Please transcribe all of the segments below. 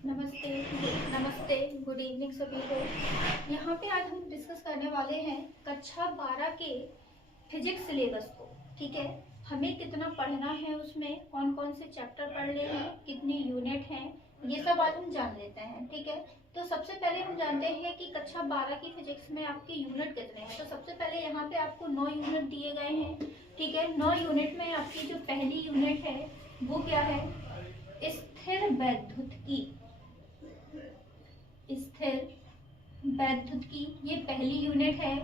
नमस्ते। नमस्ते, good evening सभी को। यहाँ पे आज हम डिस्कस करने वाले हैं कक्षा 12 के फिजिक्स सिलेबस को। ठीक है, हमें कितना पढ़ना है, उसमें कौन कौन से चैप्टर पढ़ने हैं, कितनी यूनिट हैं, ये सब आज हम जान लेते हैं। ठीक है, तो सबसे पहले हम जानते हैं कि कक्षा 12 की फिजिक्स में आपके यूनिट कितने हैं। तो सबसे पहले यहाँ पे आपको 9 यूनिट दिए गए हैं। ठीक है, 9 यूनिट में आपकी जो पहली यूनिट है वो क्या है? स्थिर वैद्युत की। स्थिर वैद्युत की ये पहली यूनिट है।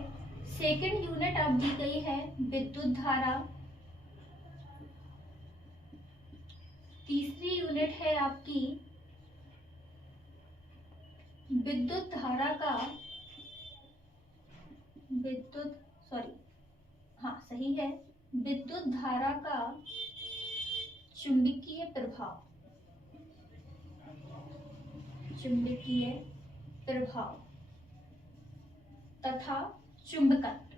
सेकंड यूनिट आप दी गई है विद्युत धारा। तीसरी यूनिट है आपकी विद्युत धारा का विद्युत सॉरी हाँ सही है, विद्युत धारा का चुंबकीय प्रभाव। चुंबकीय प्रभाव तथा चुंबकत्व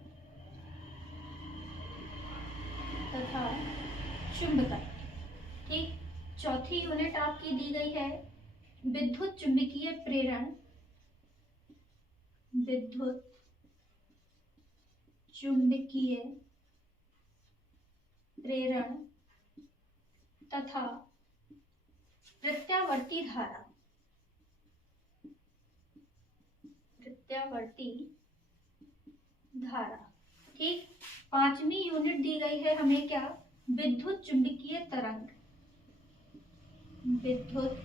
तथा चुंबकत्व। ठीक, चौथी यूनिट आपकी दी गई है विद्युत चुंबकीय प्रेरण। विद्युत चुंबकीय प्रेरण तथा प्रत्यावर्ती धारा। प्रत्यावर्ती धारा। ठीक, पांचवी यूनिट दी गई है हमें क्या? विद्युत चुंबकीय तरंग। विद्युत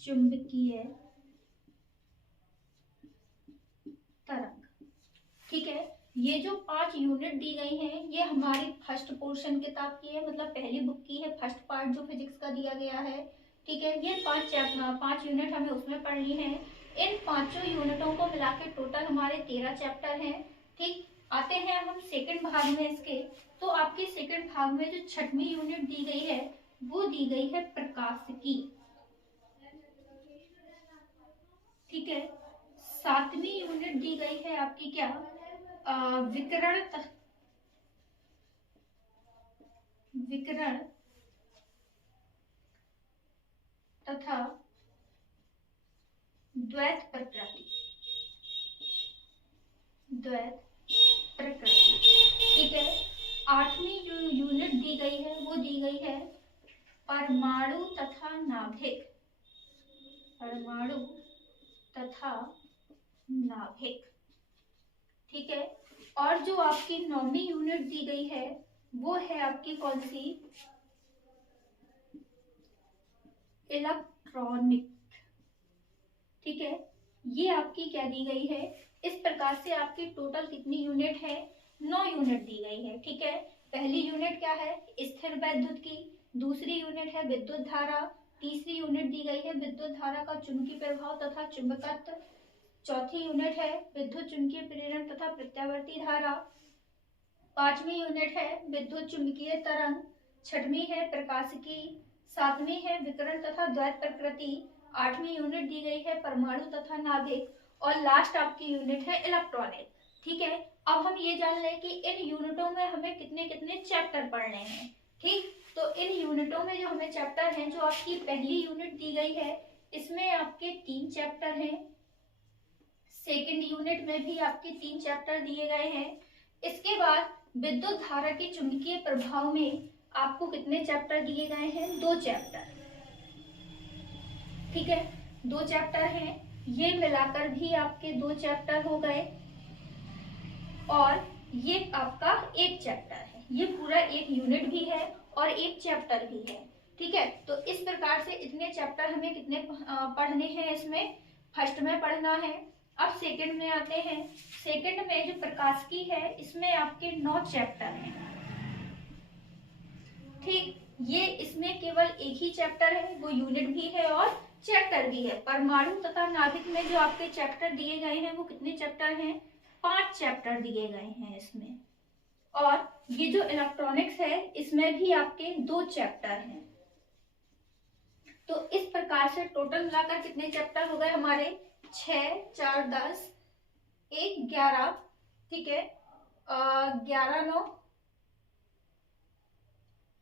चुंबकीय तरंग। ठीक है, ये जो 5 यूनिट दी गई हैं ये हमारी फर्स्ट पोर्शन किताब की है, मतलब पहली बुक की है, फर्स्ट पार्ट जो फिजिक्स का दिया गया है। ठीक है, ये 5 यूनिट हमें उसमें पढ़नी है। इन 5 यूनिटों को मिला के टोटल हमारे 13 चैप्टर हैं। ठीक, आते हैं हम सेकंड भाग में इसके। तो आपके सेकंड भाग में जो छठवीं यूनिट दी गई है वो दी गई है प्रकाश की। ठीक है, सातवीं यूनिट दी गई है आपकी क्या? विकिरण विकिरण तथा द्वैत प्रकृति। द्वैत प्रकृति। ठीक है, आठवीं जो यूनिट दी गई है वो दी गई है परमाणु तथा नाभिक। परमाणु तथा नाभिक। ठीक है, और जो आपकी 9वीं यूनिट दी गई है वो है आपकी कौन सी? इलेक्ट्रॉनिक। ठीक है, ये आपकी क्या दी गई है? इस प्रकार से आपकी टोटल कितनी यूनिट है? 9 यूनिट दी गई है। ठीक है, पहली यूनिट क्या है? स्थिर वैद्युत की। दूसरी यूनिट है विद्युत धारा। तीसरी यूनिट दी गई है विद्युत धारा का चुंबकीय प्रभाव तथा चुंबकत्व। चौथी यूनिट है विद्युत चुंबकीय प्रेरण तथा प्रत्यावर्ती धारा। पांचवी यूनिट है विद्युत चुंबकीय तरंग। छठवीं है प्रकाशिकी। सातवीं है विकिरण तथा द्वैत प्रकृति। आठवीं यूनिट दी गई है परमाणु तथा नाभिक। और लास्ट आपकी यूनिट है इलेक्ट्रॉनिक। ठीक है, अब हम ये जान लें कि इन यूनिटों में हमें कितने कितने चैप्टर पढ़ने हैं। ठीक, तो इन यूनिटों में जो हमें चैप्टर हैं, जो आपकी पहली यूनिट दी गई है इसमें आपके 3 चैप्टर हैं। सेकेंड यूनिट में भी आपके 3 चैप्टर दिए गए हैं। इसके बाद विद्युत धारा के चुंबकीय प्रभाव में आपको कितने चैप्टर दिए गए हैं? 2 चैप्टर। ठीक है, 2 चैप्टर हैं, ये मिलाकर भी आपके 2 चैप्टर हो गए। और ये आपका 1 चैप्टर है, ये पूरा 1 यूनिट भी है और 1 चैप्टर भी है। ठीक है, तो इस प्रकार से इतने चैप्टर हमें कितने पढ़ने हैं? इसमें फर्स्ट में पढ़ना है। अब सेकंड में आते हैं। सेकंड में जो प्रकाशिकी है इसमें आपके 9 चैप्टर हैं। ठीक, ये इसमें केवल एक ही चैप्टर है, वो यूनिट भी है और चैप्टर भी है। परमाणु तथा नाभिक में जो आपके चैप्टर दिए गए हैं वो कितने चैप्टर हैं? 5 चैप्टर दिए गए हैं इसमें। और ये जो इलेक्ट्रॉनिक्स है इसमें भी आपके 2 चैप्टर हैं। तो इस प्रकार से टोटल मिलाकर कितने चैप्टर हो गए हमारे? 6, 4, 10, 1, 11। ठीक है, 11, 9,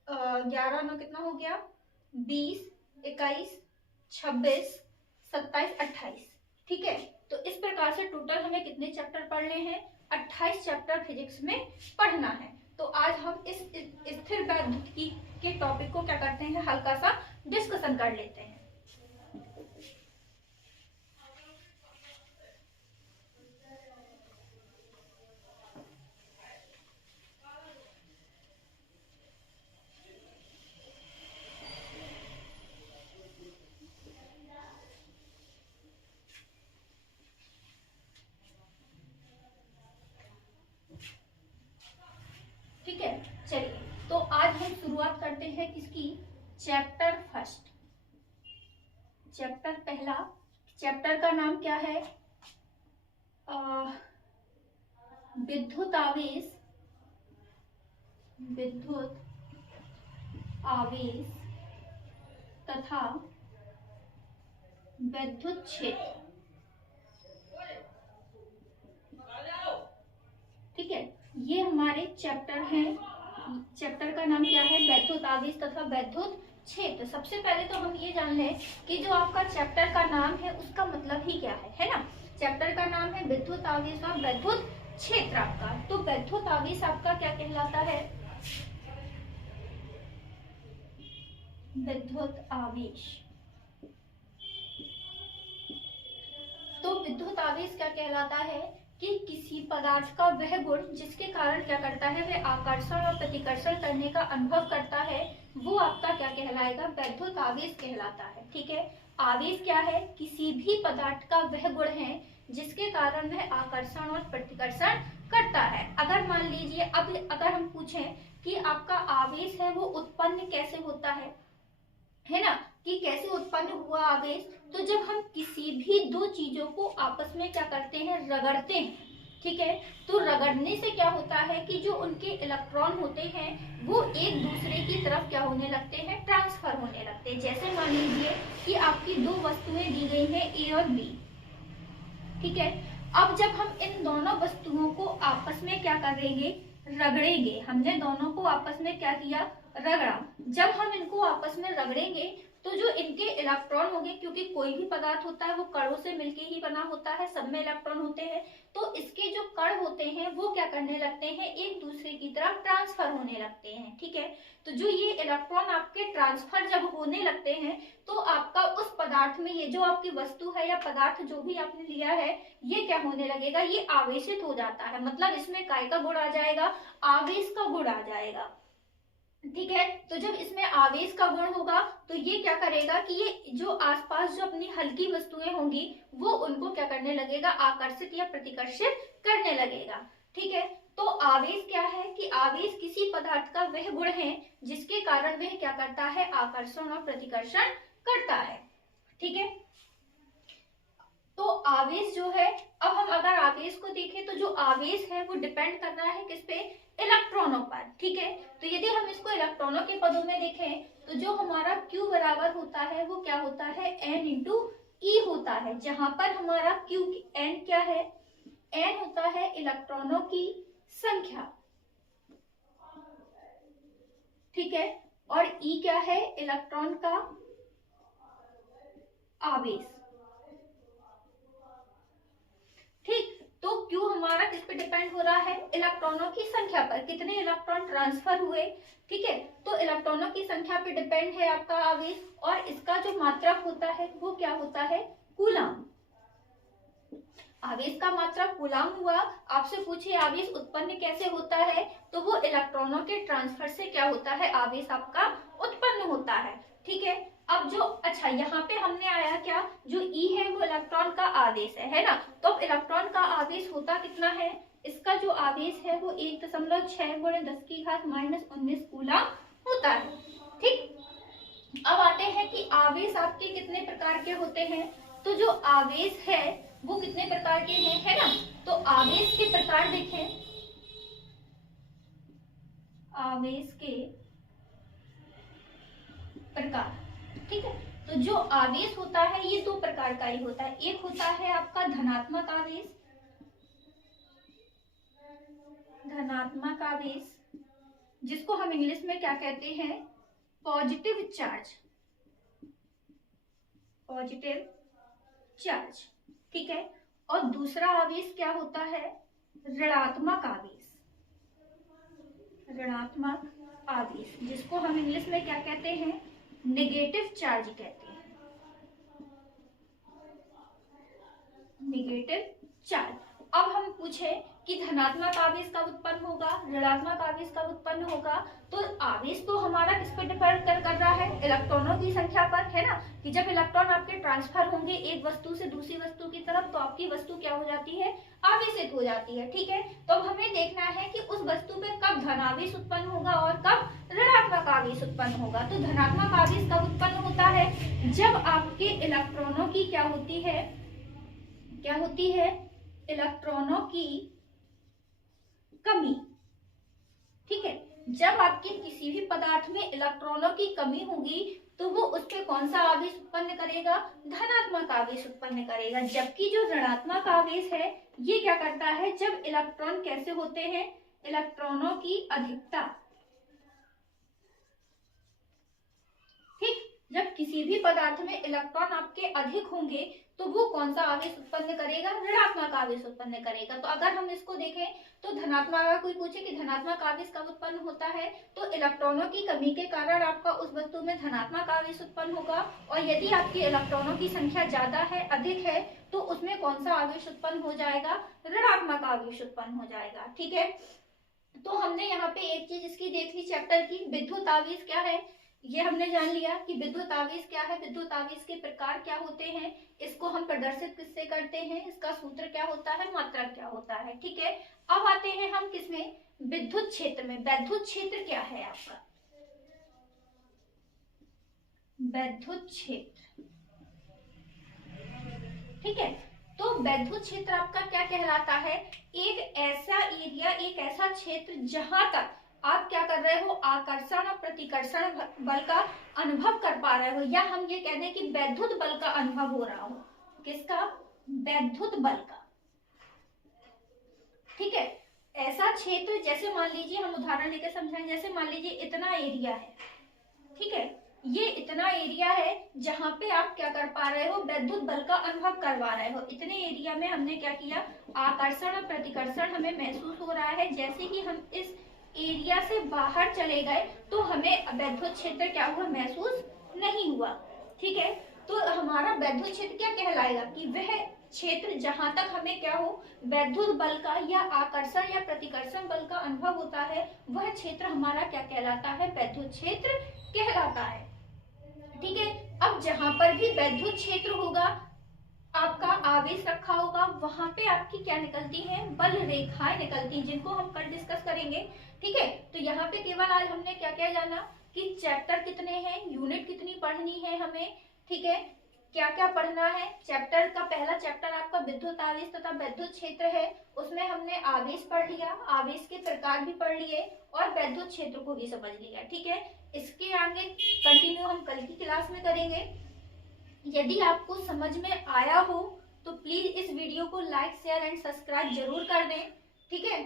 11 9 कितना हो गया, 20, 21, 26, 27, 28। ठीक है, तो इस प्रकार से टोटल हमें कितने चैप्टर पढ़ने हैं, 28 चैप्टर फिजिक्स में पढ़ना है। तो आज हम इस स्थिर वैद्युतिकी के टॉपिक को क्या करते हैं, हल्का सा डिस्कशन कर लेते हैं। ठीक है, चलिए तो आज हम शुरुआत करते हैं किसकी, चैप्टर फर्स्ट। चैप्टर पहला, चैप्टर का नाम क्या है, विद्युत आवेश, विद्युत आवेश तथा विद्युत क्षेत्र। ठीक है, ये हमारे चैप्टर हैं। चैप्टर का नाम क्या है, विद्युत आवेश तथा विद्युत क्षेत्र। सबसे पहले तो हम ये जान लें कि जो आपका चैप्टर का नाम है उसका मतलब ही क्या है ना। चैप्टर का नाम है विद्युत आवेश और विद्युत क्षेत्र आपका। तो विद्युत आवेश आपका क्या कहलाता है, विद्युत आवेश। तो विद्युत आवेश क्या कहलाता है कि किसी पदार्थ का वह गुण जिसके कारण क्या करता है, वह आकर्षण और प्रतिकर्षण करने का अनुभव करता है, वो आपका क्या कहलाएगा, विद्युत आवेश कहलाता है। ठीक है, आवेश क्या है, किसी भी पदार्थ का वह गुण है जिसके कारण वह आकर्षण और प्रतिकर्षण करता है। अगर मान लीजिए अब अगर हम पूछें कि आपका आवेश है वो उत्पन्न कैसे होता है ना, कि कैसे उत्पन्न हुआ आवेश, तो जब हम किसी भी दो चीजों को आपस में क्या करते हैं, रगड़ते हैं। ठीक है, तो रगड़ने से क्या होता है कि जो उनके इलेक्ट्रॉन होते हैं वो एक दूसरे की तरफ क्या होने लगते हैं, ट्रांसफर होने लगते हैं। जैसे मान लीजिए कि आपकी दो वस्तुएं दी गई हैं ए और बी। ठीक है, अब जब हम इन दोनों वस्तुओं को आपस में क्या करेंगे, रगड़ेंगे। हमने दोनों को आपस में क्या किया, रगड़ा। जब हम इनको आपस में रगड़ेंगे तो जो इनके इलेक्ट्रॉन होंगे, क्योंकि कोई भी पदार्थ होता है वो कणों से मिलके ही बना होता है, सब में इलेक्ट्रॉन होते हैं, तो इसके जो कण होते हैं वो क्या करने लगते हैं, एक दूसरे की तरफ ट्रांसफर होने लगते हैं। ठीक है, तो जो ये इलेक्ट्रॉन आपके ट्रांसफर जब होने लगते हैं तो आपका उस पदार्थ में, ये जो आपकी वस्तु है या पदार्थ जो भी आपने लिया है, ये क्या होने लगेगा, ये आवेशित हो जाता है। मतलब इसमें काय का गुण आ जाएगा, आवेश का गुण आ जाएगा। ठीक है, तो जब इसमें आवेश का गुण होगा तो ये क्या करेगा कि ये जो आसपास जो अपनी हल्की वस्तुएं होंगी वो उनको क्या करने लगेगा, आकर्षित या प्रतिकर्षित करने लगेगा। ठीक है, तो आवेश क्या है कि आवेश किसी पदार्थ का वह गुण है जिसके कारण वह क्या करता है, आकर्षण और प्रतिकर्षण करता है। ठीक है, तो आवेश जो है, अब हम अगर आवेश को देखें तो जो आवेश है वो डिपेंड कर रहा है किस पे, इलेक्ट्रॉनों पर। ठीक है, तो यदि हम इसको इलेक्ट्रॉनों के पदों में देखें तो जो हमारा Q बराबर होता है वो क्या होता है, N इंटू ई होता है, जहां पर हमारा Q N क्या है, N होता है इलेक्ट्रॉनों की संख्या। ठीक है, और E क्या है, इलेक्ट्रॉन का आवेश। ठीक, तो Q हमारा किस पे डिपेंड हो रहा है, इलेक्ट्रॉनों की संख्या पर, कितने इलेक्ट्रॉन ट्रांसफर हुए। ठीक है, तो इलेक्ट्रॉनों की संख्या पे डिपेंड है आपका आवेश, और इसका जो मात्रक होता है वो क्या होता है, कूलाम। आवेश का मात्रक कूलाम हुआ। आपसे पूछे आवेश उत्पन्न कैसे होता है, तो वो इलेक्ट्रॉनों के ट्रांसफर से क्या होता है, आवेश आपका उत्पन्न होता है। ठीक है, अब जो अच्छा यहाँ पे हमने आया क्या, जो E है वो इलेक्ट्रॉन का आवेश है ना, तो अब इलेक्ट्रॉन का आवेश होता कितना है, इसका जो आवेश है वो 1.6 × 10⁻⁻19 कूलाम होता है। ठीक, अब आते हैं कि आवेश आपके कितने प्रकार के होते हैं, तो जो आवेश है वो कितने प्रकार के हैं, है ना। तो आवेश के प्रकार देखें, आवेश के प्रकार। ठीक है, तो जो आवेश होता है ये दो प्रकार का ही होता है। एक होता है आपका धनात्मक आवेश, धनात्मक आवेश, जिसको हम इंग्लिश में क्या कहते हैं, पॉजिटिव चार्ज, पॉजिटिव चार्ज, ठीक है। और दूसरा आवेश क्या होता है, ऋणात्मक आवेश, ऋणात्मक आवेश, जिसको हम इंग्लिश में क्या कहते हैं, नेगेटिव चार्ज कहते हैं, नेगेटिव चार्ज। अब हम पूछे कि धनात्मक आवेश कब उत्पन्न होगा, ऋणात्मक आवेश कब उत्पन्न होगा, तो आवेश तो हमारा किस पे डिपेंड कर रहा है, इलेक्ट्रॉनों की संख्या पर, है ना, कि जब इलेक्ट्रॉन आपके ट्रांसफर होंगे एक वस्तु से दूसरी वस्तु की तरफ तो आपकी वस्तु क्या हो जाती है, आवेशित हो जाती है, ठीक है। तो अब हमें देखना है कि उस वस्तु पे कब धनावेश उत्पन्न होगा और कब ऋणात्मक आवेश उत्पन्न होगा। तो धनात्मक आवेश कब उत्पन्न होता है, जब आपके इलेक्ट्रॉनों की क्या होती है, क्या होती है, इलेक्ट्रॉनों की कमी, ठीक है। जब आपके किसी भी पदार्थ में इलेक्ट्रॉनों की कमी होगी तो वो उस पे कौन सा आवेश उत्पन्न करेगा, धनात्मक आवेश उत्पन्न करेगा। जबकि जो ऋणात्मक आवेश है ये क्या करता है, जब इलेक्ट्रॉन कैसे होते हैं, इलेक्ट्रॉनों की अधिकता, ठीक, जब किसी भी पदार्थ में इलेक्ट्रॉन आपके अधिक होंगे तो वो कौन सा आवेश उत्पन्न करेगा, ऋणात्मक आवेश उत्पन्न करेगा। तो अगर हम इसको देखें तो धनात्मक, अगर कोई पूछे कि धनात्मक आवेश कब उत्पन्न होता है, तो इलेक्ट्रॉनों की कमी के कारण आपका उस वस्तु में धनात्मक आवेश उत्पन्न होगा। और यदि आपकी इलेक्ट्रॉनों की संख्या ज्यादा है, अधिक है, तो उसमें कौन सा आवेश उत्पन्न हो जाएगा, ऋणात्मक आवेश उत्पन्न हो जाएगा, ठीक है। तो हमने यहाँ पे एक चीज इसकी देख ली चैप्टर की, विद्युत आवेश क्या है ये हमने जान लिया कि विद्युत आवेश क्या है, विद्युत आवेश के प्रकार क्या होते हैं, इसको हम प्रदर्शित किससे करते हैं, इसका सूत्र क्या होता है, मात्रक क्या होता है, ठीक है। अब आते हैं हम किसमें, विद्युत क्षेत्र में। विद्युत क्षेत्र क्या है आपका, विद्युत क्षेत्र, ठीक है। तो विद्युत क्षेत्र आपका क्या कहलाता है, एक ऐसा एरिया, एक ऐसा क्षेत्र जहां तक आप क्या कर रहे हो, आकर्षण और प्रतिकर्षण बल का अनुभव कर पा रहे हो, या हम ये कहते हैं कि वैद्युत बल का अनुभव हो रहा हो, किसका, वैद्युत बल का, ठीक है। ऐसा क्षेत्र, जैसे मान लीजिए हम उदाहरण लेकर समझाएं, जैसे मान लीजिए इतना एरिया है, ठीक है, ये इतना एरिया है जहां पे आप क्या कर पा रहे हो, वैद्युत बल का अनुभव करवा रहे हो। इतने एरिया में हमने क्या किया, आकर्षण और प्रतिकर्षण हमें महसूस हो रहा है। जैसे ही हम इस एरिया से बाहर चले गए तो हमें वैद्युत क्षेत्र क्या हुआ, महसूस नहीं हुआ, ठीक है। तो हमारा वैद्युत क्षेत्र क्या कहलाएगा, कि वह क्षेत्र जहां तक हमें क्या हो, वैद्युत बल का या आकर्षण या प्रतिकर्षण बल का अनुभव होता है, वह क्षेत्र हमारा क्या कहलाता है, वैद्युत क्षेत्र कहलाता है, ठीक है। अब जहां पर भी वैद्युत क्षेत्र होगा, आपका आवेश रखा होगा, वहां पे आपकी क्या निकलती है, बल रेखाएं निकलती हैं, जिनको हम कल डिस्कस करेंगे, ठीक है। तो यहाँ पे केवल आज हमने क्या क्या जाना कि चैप्टर कितने हैं, यूनिट कितनी पढ़नी है हमें, ठीक है, क्या क्या पढ़ना है। चैप्टर का पहला चैप्टर आपका विद्युत आवेश तथा विद्युत क्षेत्र है, उसमें हमने आवेश पढ़ लिया, आवेश के प्रकार भी पढ़ लिए और विद्युत क्षेत्र को भी समझ लिया, ठीक है। इसके आगे कंटिन्यू हम कल की क्लास में करेंगे। यदि आपको समझ में आया हो तो प्लीज इस वीडियो को लाइक, शेयर एंड सब्सक्राइब जरूर कर दें, ठीक है।